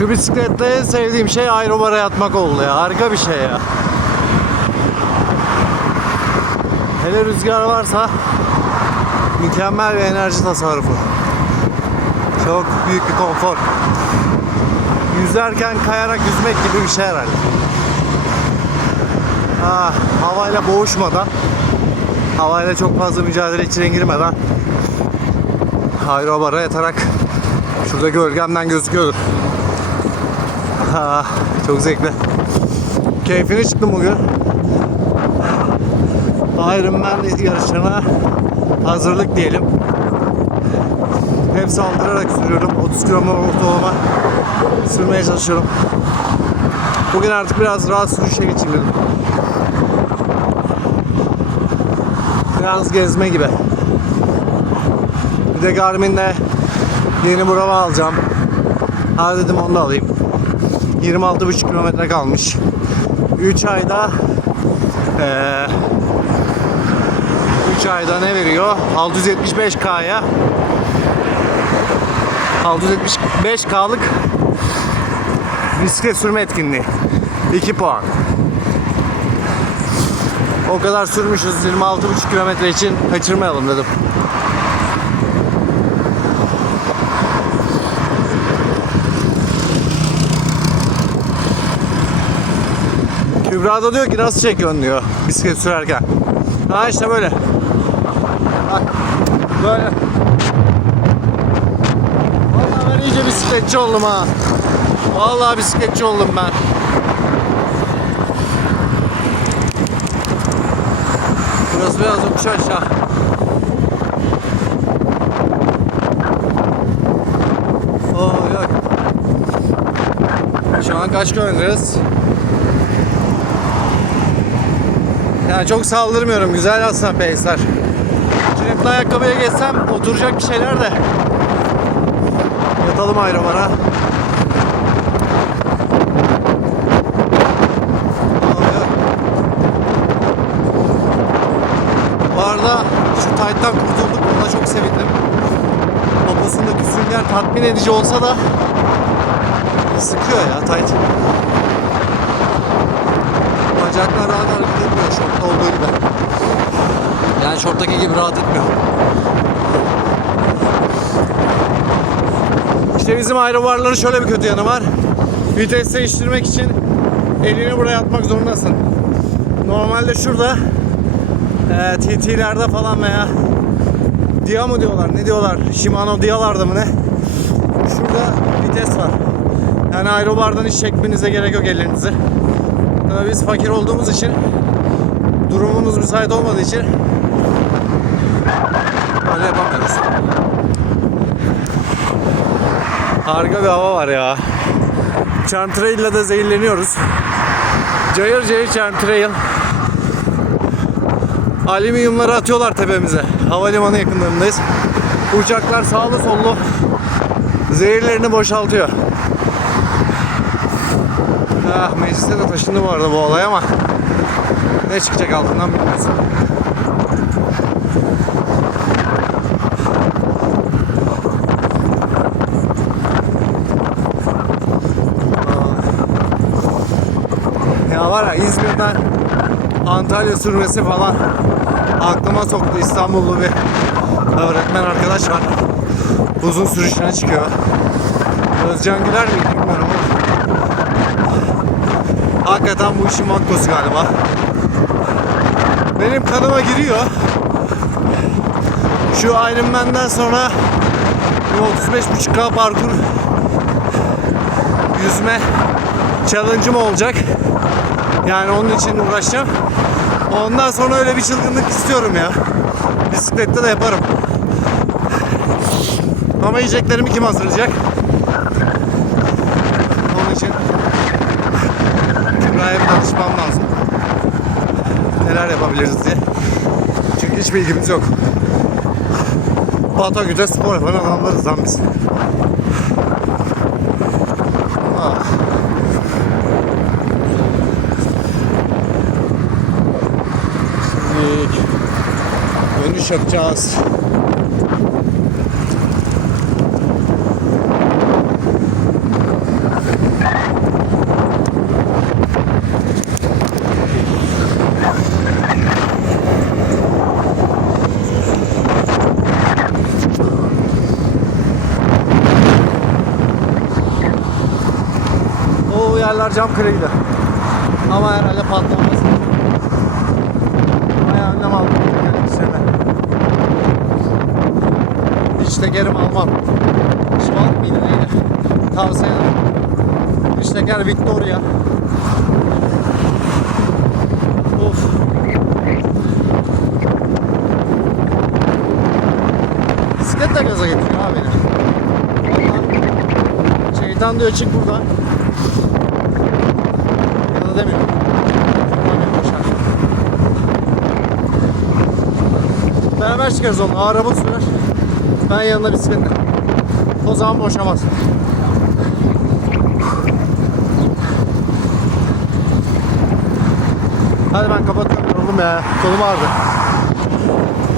Şu bisiklette en sevdiğim şey aerobara yatmak oldu ya. Harika bir şey ya. Hele rüzgar varsa mükemmel bir enerji tasarrufu. Çok büyük bir konfor. Yüzerken kayarak yüzmek gibi bir şey herhalde. Ah, havayla boğuşmadan, havayla çok fazla mücadele içine girmeden aerobara yatarak şurada gölgemden gözüküyordur. Ah, çok zevkli. Keyfine çıktım bugün. Ironman yarışlarına hazırlık diyelim. Hep saldırarak sürüyorum. 30 km ortalama sürmeye çalışıyorum. Bugün artık biraz rahat sürüşe geçeyim. Biraz gezme gibi. Bir de Garmin'de yeni brava alacağım. Ha dedim onu da alayım. 26,5 kilometre kalmış. 3 ayda eee 3 ayda ne veriyor? 675K'ya 675K'lık bisiklet sürme etkinliği. 2 puan. O kadar sürmüşüz 26,5 kilometre için kaçırmayalım dedim. Kübra da diyor ki nasıl çekiyorsun diyor bisiklet sürerken. Ha işte böyle. Böyle. Vallahi ben iyice bisikletçi oldum ha. Vallahi bisikletçi oldum ben. Burası biraz yokuş aşağı. Şu an kaç kilometreyiz? Yani çok saldırmıyorum. Güzel aslında pace'ler. Cüneyt'le ayakkabıya geçsem oturacak bir şeyler de. Yatalım ayrımara. Bu arada şu tight'tan kurtulduk. Ona çok sevindim. Poposundaki sünger tatmin edici olsa da sıkıyor ya tight. Bacaklar rahat hareket etmiyor şortta olduğu gibi. Yani şorttaki gibi rahat etmiyor. İşte bizim aerobarların şöyle bir kötü yanı var. Vites değiştirmek için elini buraya atmak zorundasın. Normalde şurada e, TT'lerde falan veya Dia mı diyorlar ne diyorlar Shimano Dia'larda mı ne Şurada vites var Yani aerobardan hiç çekmenize gerek yok ellerinizi Tabii biz fakir olduğumuz için durumumuz müsait olmadığı için böyle yapamıyoruz. Harika bir hava var ya. Chantrail'le de zehirleniyoruz. Cayır cayır Chantrail. Alüminyumları atıyorlar tepemize. Havalimanı yakınlarındayız. Uçaklar sağlı sollu zehirlerini boşaltıyor. Ah mecliste de taşındı bu arada bu olay ama ne çıkacak altından bilmez. Aa. Ya var ya İzmir'den Antalya sürmesi falan aklıma soktu İstanbullu bir öğretmen arkadaş var. Uzun sürüşüne çıkıyor. Özcan Güler mi bilmiyorum ama Hakikaten bu işin makkosu galiba. Benim kanıma giriyor. Şu Ironman'den sonra bir 35.5K parkur yüzme challenge'ım olacak. Yani onun için uğraşacağım. Ondan sonra öyle bir çılgınlık istiyorum ya. Bisiklette de yaparım. Ama yiyeceklerimi kim hazırlayacak? Onun için Bir danışmam lazım. Neler yapabiliriz diye. Çünkü hiç bilgimiz yok. Patagü'de spor yapan adamlarız lan biz. Ah. Şimdi dönüş yapacağız. Tekerler cam kırıydı. Ama herhalde patlamaz. Bayağı önlem aldım teker sene. Hiç tekerim almam. Şubat mıydı neydi? Tavsiye ederim. Hiç teker Victoria. Of. Bisiklet de gaza getiriyor abi beni. Şeytan diyor çık buradan. Da demiyor. Demiyor, boş ver. Beraber çıkarız onunla. Araba sürer. Ben yanında bisikletle. O zaman boşamaz. Hadi ben kapatıyorum. Yoruldum ya. Kolum ağrıdı.